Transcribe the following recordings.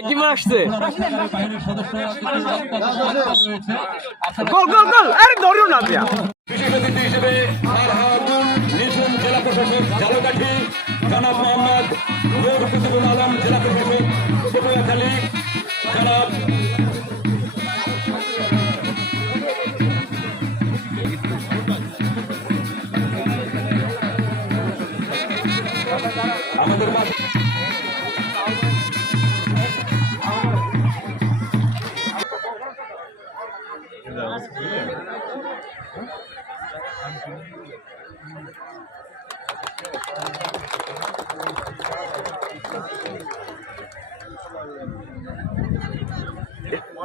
কি আসছে। বাহিনীর সদস্য রয়েছে গোল গোল গোল। আরে ধরিও না দিয়া বিশেষ অতিথি হিসেবে নিঝুম জেলা প্রশাসক ঝালকাঠি জনাব মোহাম্মদ নূর কুতুবুল আলম জেলা প্রশাসক পটুয়াখালী জনাব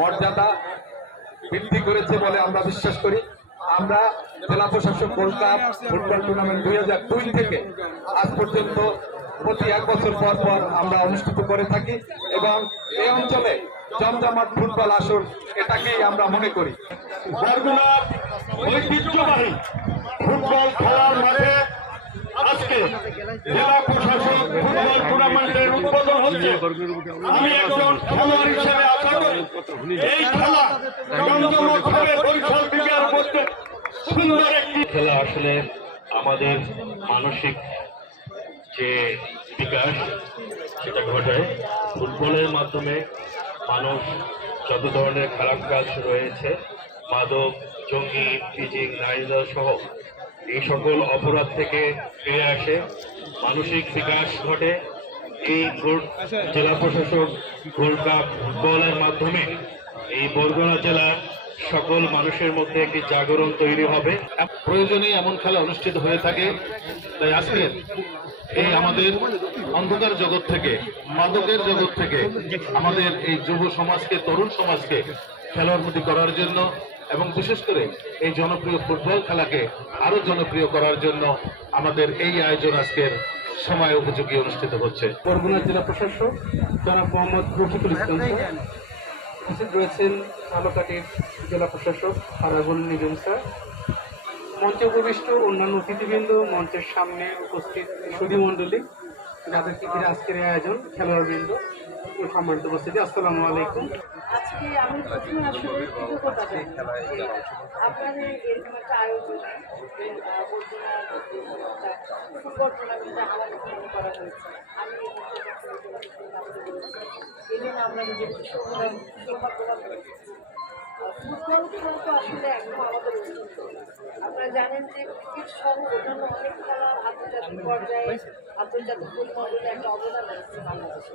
মর্যাদা বৃদ্ধি করেছে বলে আমরা বিশ্বাস করি। আমরা জেলা প্রশাসক ফুটবল টুর্নামেন্ট দুই হাজার দুই থেকে আজ পর্যন্ত প্রতি এক বছর পর পর আমরা অনুষ্ঠিত করে থাকি এবং এই অঞ্চলে জমজমাট ফুটবল আসর এটাকেই আমরা মনে করি। ঐতিহ্যবাহী ফুটবল খেলার মাঠে আজকে জেলা প্রশাসক ফুটবল টুর্নামেন্টের উদ্বোধন হচ্ছে। আমি একজন খেলোয়াড় হিসেবে আশা করি এই খেলা জমজমকভাবে বরিশাল বিকার মধ্যে সুন্দর একটি খেলা আসলে আমাদের মানসিক যে বিকাশ সেটা ঘটায়। ফুটবলের মাধ্যমে মানুষ যত ধরনের খারাপ কাজ রয়েছে, মাদক, জঙ্গি পিজিং নারীদল সহ এই সকল অপরাধ থেকে ফিরে আসে। মানসিক বিকাশ ঘটে। এই জেলা প্রশাসক গোল্ড কাপ ফুটবলের মাধ্যমে এই বরগুনা জেলার সকল মানুষের মধ্যে একটি জাগরণ তৈরি হবে। প্রয়োজনে এমন খেলা অনুষ্ঠিত হয়ে থাকে। তাই আজকে এই আমাদের অন্ধকার জগৎ থেকে, মাদকের জগৎ থেকে আমাদের এই যুব সমাজকে, তরুণ সমাজকে খেলার প্রতি করার জন্য এবং বিশেষ করে এই জনপ্রিয় ফুটবল খেলাকে আরও জনপ্রিয় করার জন্য আমাদের এই আয়োজন আজকের সময় উপযোগী অনুষ্ঠিত হচ্ছে। বরগুনা জেলা প্রশাসক জনাব মোহাম্মদ রফিকুল ইসলাম উপস্থিত রয়েছেন ঝালকাঠির জেলা প্রশাসক হারাগুল নিজাম স্যার। মঞ্চে উপবিষ্ট অন্যান্য অতিথিবৃন্দ, মঞ্চের সামনে উপস্থিত সুধী মণ্ডলী যাদেরকে ঘিরে আজকের আয়োজন খেলোয়াড়বৃন্দ। সম্মানিত উপস্থিতি আসসালামু আলাইকুম। আজকে আমি প্রথমে আসলে কৃতজ্ঞতা জানাই যে আপনাদের এরকম একটা আয়োজন ফুটবল টুর্নামেন্টে আমাদের জন্য করা হয়েছে। আমি এই জন্য আমরা নিজেদের সৌভাগ্যবান ফুটবল খেলা তো আসলে একদম আমাদের আপনারা জানেন যে ক্রিকেট সহ অন্যান্য অনেক খেলা আন্তর্জাতিক পর্যায়ে আন্তর্জাতিক পরিমণ্ডলে একটা অবদান আছে বাংলাদেশে।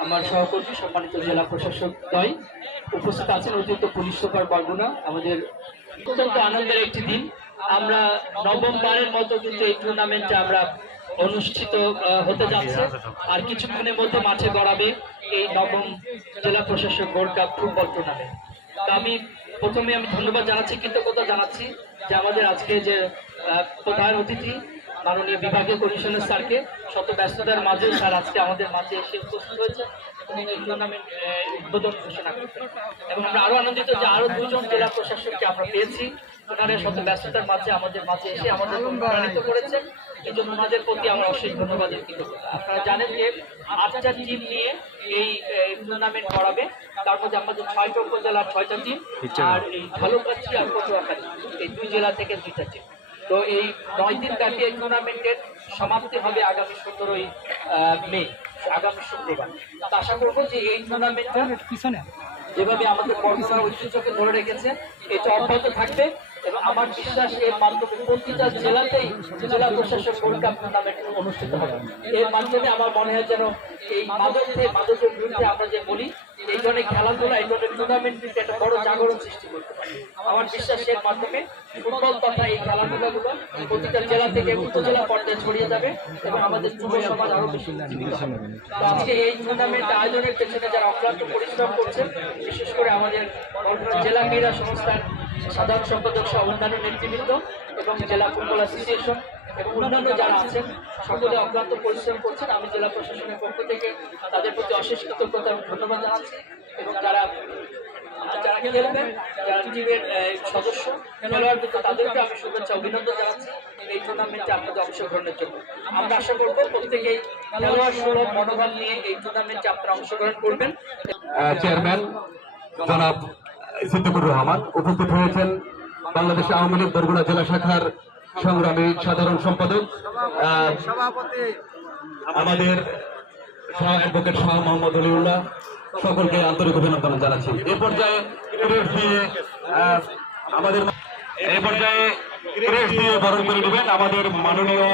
আমার সহকর্মী সম্মানিত জেলা প্রশাসক দ্বয় উপস্থিত আছেন অতিরিক্ত পুলিশ সুপার বরগুনা। আমাদের অত্যন্ত আনন্দের একটি দিন। আমরা নবমবারের মতো কিন্তু এই টুর্নামেন্টে আমরা অনুষ্ঠিত হতে যাচ্ছে। আর কিছুক্ষণের মধ্যে মাঠে গড়াবে এই নবম জেলা প্রশাসক গোল্ড কাপ ফুটবল টুর্নামেন্ট। তা আমি প্রথমে আমি ধন্যবাদ জানাচ্ছি, কৃতজ্ঞতা জানাচ্ছি যে আমাদের আজকে যে প্রধান অতিথি মাননীয় বিভাগীয় কমিশনার স্যারকে শত ব্যস্ততার মাঝে স্যার আজকে আমাদের মাঝে এসে উপস্থিত হয়েছে এবং এই টুর্নামেন্ট উদ্বোধন ঘোষণা করছেন। এবং আমরা আরও আনন্দিত যে আরও দুজন জেলা প্রশাসককে আমরা পেয়েছি। ওনারা শত ব্যস্ততার মাঝে আমাদের মাঝে এসে আমাদের অনুপ্রাণিত করেছেন। এই জন্য ওনাদের প্রতি আমরা অশেষ ধন্যবাদ কৃতজ্ঞতা। আপনারা জানেন যে আটটা টিম নিয়ে এই টুর্নামেন্ট করাবে। তার মধ্যে আমাদের ছয়টা উপজেলার ছয়টা টিম আর এই ঝালকাঠি আর পটুয়াখালী। এই দুই জেলা থেকে দুইটা টিম তো এই নয় দিন এই টুর্নামেন্টের সমাপ্তি হবে আগামী সতেরোই মে, আগামী শুক্রবার। তো আশা করব যে এই টুর্নামেন্টটা যেভাবে আমাদের পরম্পরা ঐতিহ্যকে ধরে রেখেছে, এটা অব্যাহত থাকবে এবং আমার বিশ্বাস এর মাধ্যমে প্রতিটা জেলাতেই জেলা প্রশাসক কাপ টুর্নামেন্ট অনুষ্ঠিত হবে। এর মাধ্যমে আমার মনে হয় যেন এই মাদক মাদকের বিরুদ্ধে আমরা যে বলি এই ধরনের খেলাধুলা এই ধরনের টুর্নামেন্ট কিন্তু একটা বড় জাগরণ সৃষ্টি করতে পারে। আমার বিশ্বাস এর মাধ্যমে ফুটবল তথা এই খেলাধুলাগুলো প্রতিটা জেলা থেকে উপজেলা পর্যায়ে ছড়িয়ে যাবে এবং আমাদের যুব সমাজ আরও বেশি আজকে এই টুর্নামেন্ট আয়োজনের পেছনে যারা অক্লান্ত পরিশ্রম করছেন, বিশেষ করে আমাদের জেলা ক্রীড়া সংস্থার সাধারণ সম্পাদক সহ অন্যান্য নেতৃবৃন্দ এবং জেলা ফুটবল অ্যাসোসিয়েশন এবং অন্যান্য যারা আছেন, সকলে অক্লান্ত পরিশ্রম করছেন। আমি জেলা প্রশাসনের পক্ষ থেকে তাদের প্রতি অশেষ কৃতজ্ঞতা এবং ধন্যবাদ জানাচ্ছি। এবং যারা যারা খেলবেন, যারা টিমের সদস্য খেলোয়াড়দের তাদেরকে আমি শুভেচ্ছা, অভিনন্দন জানাচ্ছি। এই টুর্নামেন্টে আপনাদের অংশগ্রহণের জন্য। আমরা আশা করব প্রত্যেকেই খেলোয়াড় সুলভ মনোবল নিয়ে এই টুর্নামেন্টে আপনারা অংশগ্রহণ করবেন। চেয়ারম্যান জনাব সিদ্দিকুর রহমান, উপস্থিত হয়েছেন বাংলাদেশ আওয়ামী লীগ বরগুনা জেলা শাখার সংগ্রামী সাধারণ সম্পাদক আমাদের অ্যাডভোকেট শাহ মোহাম্মদ অলিউল্লাহ সকলকে আন্তরিক অভিনন্দন জানাচ্ছি। এ পর্যায়ে আমাদের এই পর্যায়ে ক্রেস্ট দিয়ে বরণ করে নেবেন আমাদের মাননীয়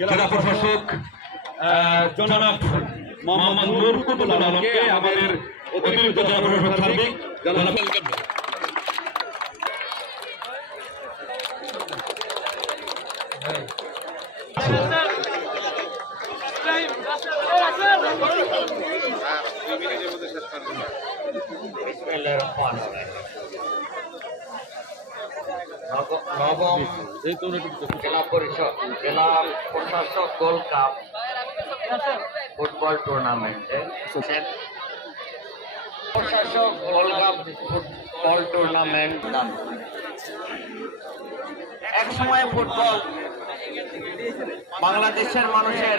জেলা প্রশাসক জনাব মোহাম্মদ নূর আলমকে আমাদের অতিরিক্ত জেলা প্রশাসক সার্বিক নবম জেলা পরিষদ জেলা প্রশাসক গোল্ড কাপ ফুটবল টুর্নামেন্টে প্রশাসক গোল্ড কাপ ফুটবল টুর্নামেন্ট এক সময় ফুটবল বাংলাদেশের মানুষের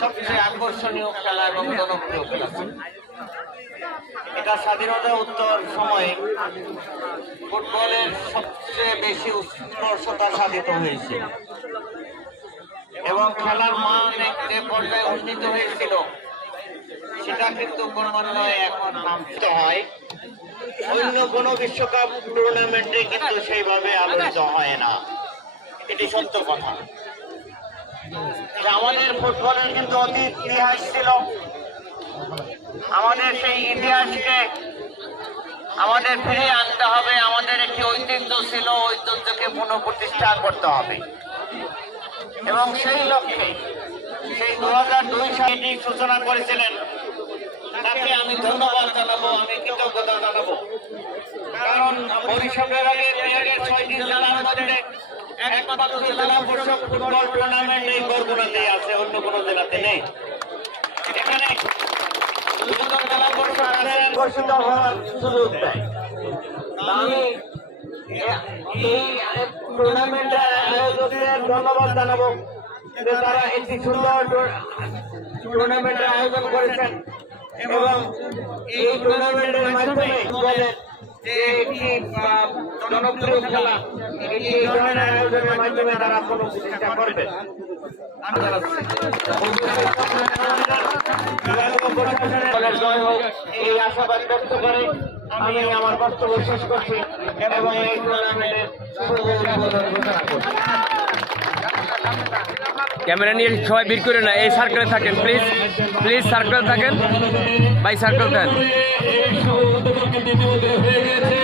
সবচেয়ে আকর্ষণীয় খেলা এবং জনপ্রিয় খেলা। এটা স্বাধীনতা উত্তর সময়ে ফুটবলের সবচেয়ে বেশি উৎকর্ষতা সাধিত হয়েছে। এবং খেলার মান যে পর্যায়ে উন্নীত হয়েছিল। সেটা কিন্তু ক্রমান্বয়ে এখন নামতে হয়। অন্য কোনো বিশ্বকাপ টুর্নামেন্টে কিন্তু সেইভাবে আলোচিত হয় না। এটি সত্য কথা। আমাদের ফুটবলের কিন্তু অতীত ইতিহাস ছিল। আমাদের সেই ইতিহাসকে আমাদের ফিরিয়ে আনতে হবে, আমাদের একটি ঐতিহ্য ছিল, ঐতিহ্যকে পুনঃপ্রতিষ্ঠা করতে হবে। এবং সেই লক্ষ্যে সেই দু হাজার দুই সালে এটি সূচনা করেছিলেন। তাকে আমি ধন্যবাদ জানাব, আমি কৃতজ্ঞতা জানাব। কারণ বরিশালের আগে ছয়টি জেলার মধ্যে একমাত্র জেলা ফুটবল টুর্নামেন্ট এই বরগুনাতে আছে, অন্য কোনো জেলাতে নেই। এখানে ঘোষিত হওয়ার সুযোগ দেয় আমি এই টুর্নামেন্টের আয়োজকদের ধন্যবাদ জানাব যে তারা একটি সুন্দর টুর্নামেন্টের আয়োজন করেছেন এবং এই টুর্নামেন্টের আয়োজনের মাধ্যমে তারা কোনো প্রতিষ্ঠা করবে জয় হোক, এই আশাবাদ ব্যক্ত করে আমি আমার বক্তব্য শেষ করছি এবং এই টুর্নামেন্টের ক্যামেরা নিয়ে সবাই ভিড় করে না এই সার্কেলে থাকেন প্লিজ প্লিজ সার্কেলে থাকেন বাই সার্কেল থাকেন হয়ে গেছে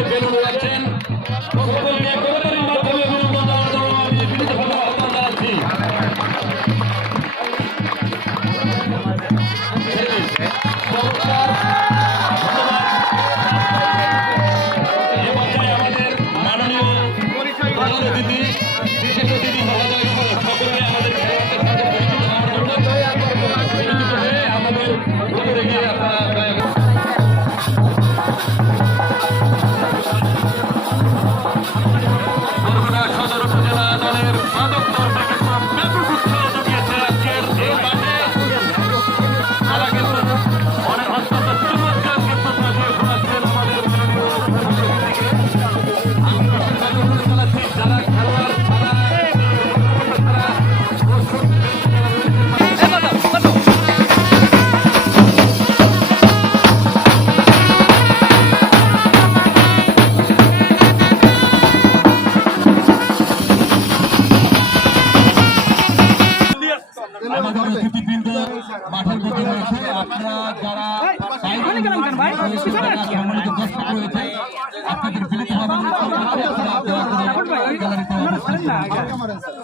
আপনাদের বিনীতভাবে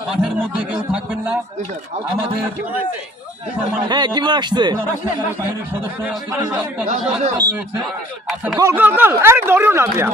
মাঠের মধ্যে কেউ থাকবেন না। আমাদের হ্যাঁ কি আসছে। গোল গোল গোল। আরে ধরো না দিয়া